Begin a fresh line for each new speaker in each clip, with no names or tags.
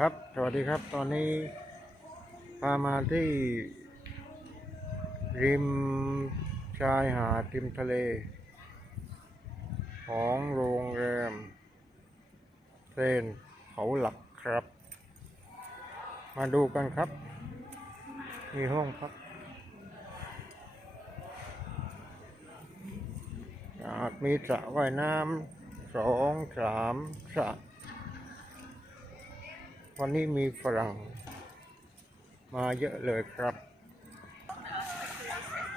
ครับ สวัสดีครับ ตอนนี้พามาที่ ริมชายหาดริมทะเล ของโรงแรมเซนเขาหลักครับ มาดูกันครับ มีห้องพักอาจมีสระว่ายน้ำสองสามสระ วันนี้มีฝรั่งมาเยอะเลยครับ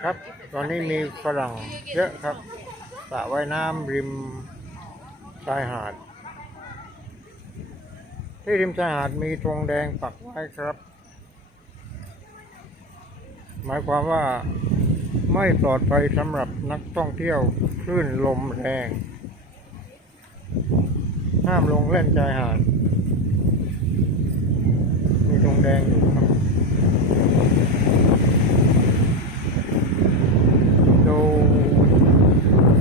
ครับ ตอนนี้มีฝรั่งเยอะครับสระว่ายน้ำริมชายหาด ที่ริมชายหาดมีธงแดงปักไว้ครับ หมายความว่าไม่ปลอดภัยสำหรับนักท่องเที่ยวคลื่นลมแรง ห้ามลงเล่นชายหาด มีธงแดงอยู่ครับ ดู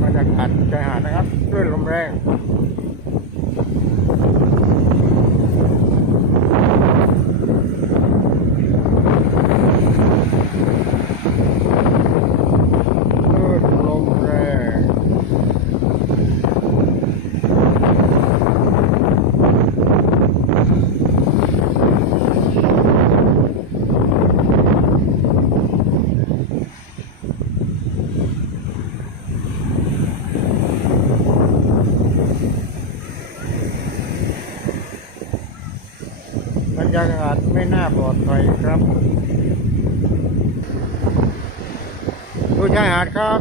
บรรยากาศชายหาดนะครับด้วยลมแรง คลื่นลมแรง บรร ยากาศไม่น่าปลอดภัยครับดูชายหาดครับ